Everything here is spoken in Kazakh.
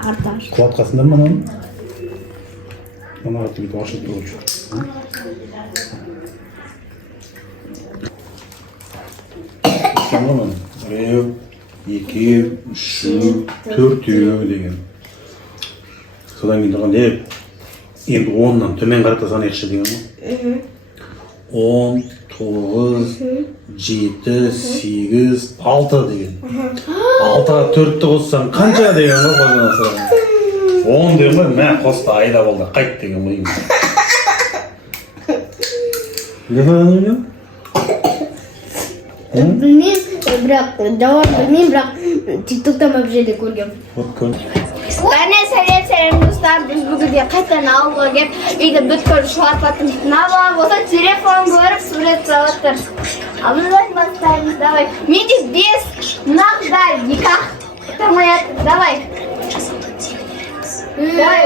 Арташ. Құлатқасыңдар ма оны? Оны қатты бүйтіп ашып тұрып жүр. Соңғы біреу, екеу, үшеу, төртеу деген. Содан кейін тұрған енді 10-нан төмен қарата санайықшы деген ғой. 10, 9, 7, 8, 6 деген. 6-ға 4-ті қоссаң қанша деген ғой қожанасы. 10 деген ғой, мә қосты айда болды, қайт деген ғой. Білмеймін? Білмеймін, бірақ жауап білмеймін, бірақ тиктоктан бір жерде көргем. Әне сәлем достар, біз бүгінде қайтадан ауылға келіп, үйді бүткіл шуарпатын набам болса, телефон көріп сурет салаттыр. Ал біз бастаймыз, давай. Менде 5 нақдай никах тұрмай атыр, давай. Давай,